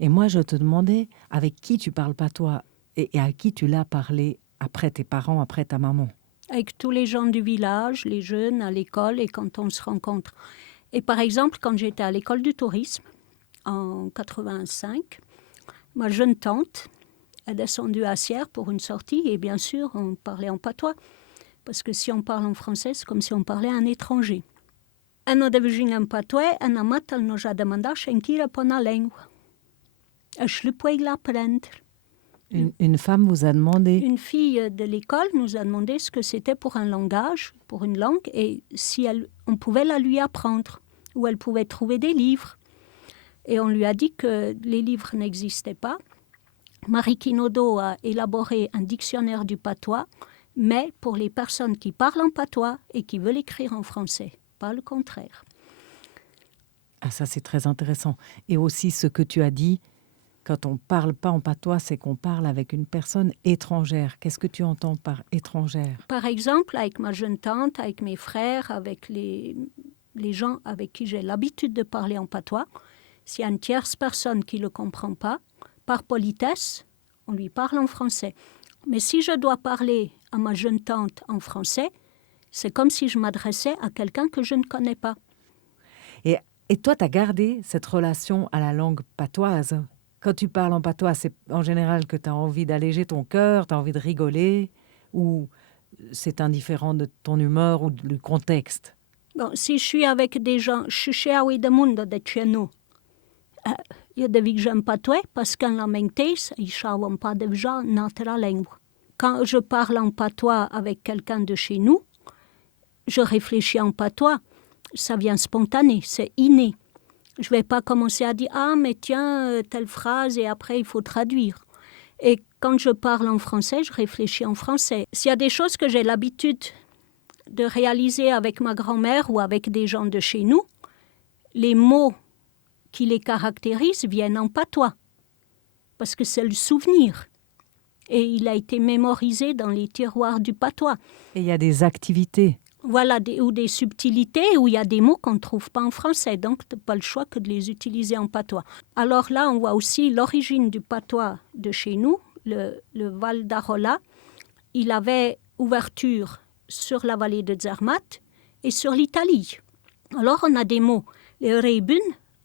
Et moi, je te demandais avec qui tu parles patois et à qui tu l'as parlé après tes parents, après ta maman. Avec tous les gens du village, les jeunes, à l'école et quand on se rencontre. Et par exemple, quand j'étais à l'école du tourisme, en 85, ma jeune tante est descendue à Sierre pour une sortie et bien sûr, on parlait en patois. Parce que si on parle en français, c'est comme si on parlait à un étranger. Ano de vinha en patois, ana matal nos a demandé schenkira pona lengua. Je le pouvais l'apprendre. Une femme vous a demandé. Une fille de l'école nous a demandé ce que c'était pour un langage, pour une langue, et si on pouvait la lui apprendre, ou elle pouvait trouver des livres. Et on lui a dit que les livres n'existaient pas. Marie Quinodo a élaboré un dictionnaire du patois, mais pour les personnes qui parlent en patois et qui veulent écrire en français, pas le contraire. Ah, ça, c'est très intéressant. Et aussi ce que tu as dit, quand on ne parle pas en patois, c'est qu'on parle avec une personne étrangère. Qu'est-ce que tu entends par étrangère? Par exemple, avec ma jeune tante, avec mes frères, avec les gens avec qui j'ai l'habitude de parler en patois, s'il y a une tierce personne qui ne le comprend pas, par politesse, on lui parle en français. Mais si je dois parler à ma jeune tante en français, c'est comme si je m'adressais à quelqu'un que je ne connais pas. Et toi, tu as gardé cette relation à la langue patoise? Quand tu parles en patois, c'est en général que tu as envie d'alléger ton cœur, tu as envie de rigoler, ou c'est indifférent de ton humeur ou du contexte? Bon, si je suis avec des gens, je suis à de mundo de chez nous. Je devais que j'aime patois parce qu'en la mentesse, ils ne savent pas déjà notre langue. Quand je parle en patois avec quelqu'un de chez nous, je réfléchis en patois. Ça vient spontané, c'est inné. Je ne vais pas commencer à dire « Ah, mais tiens, telle phrase » et après, il faut traduire. Et quand je parle en français, je réfléchis en français. S'il y a des choses que j'ai l'habitude de réaliser avec ma grand-mère ou avec des gens de chez nous, les mots qui les caractérisent viennent en patois. Parce que c'est le souvenir. Et il a été mémorisé dans les tiroirs du patois. Et il y a des activités. Voilà, ou des subtilités où il y a des mots qu'on ne trouve pas en français, donc tu n'as pas le choix que de les utiliser en patois. Alors là, on voit aussi l'origine du patois de chez nous, le Val d'Arola. Il avait ouverture sur la vallée de Zermatt et sur l'Italie. Alors on a des mots, les reibun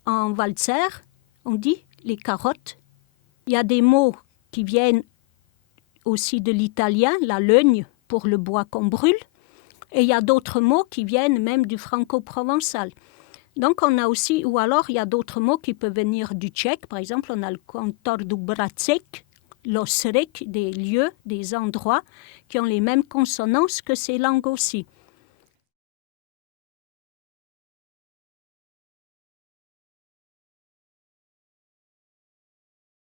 en valser, on dit les carottes. Il y a des mots qui viennent aussi de l'italien, la legne pour le bois qu'on brûle. Et il y a d'autres mots qui viennent même du franco-provençal. Donc on a aussi, ou alors il y a d'autres mots qui peuvent venir du tchèque. Par exemple, on a le kantor du Bracek, l'osrek, des lieux, des endroits qui ont les mêmes consonances que ces langues aussi.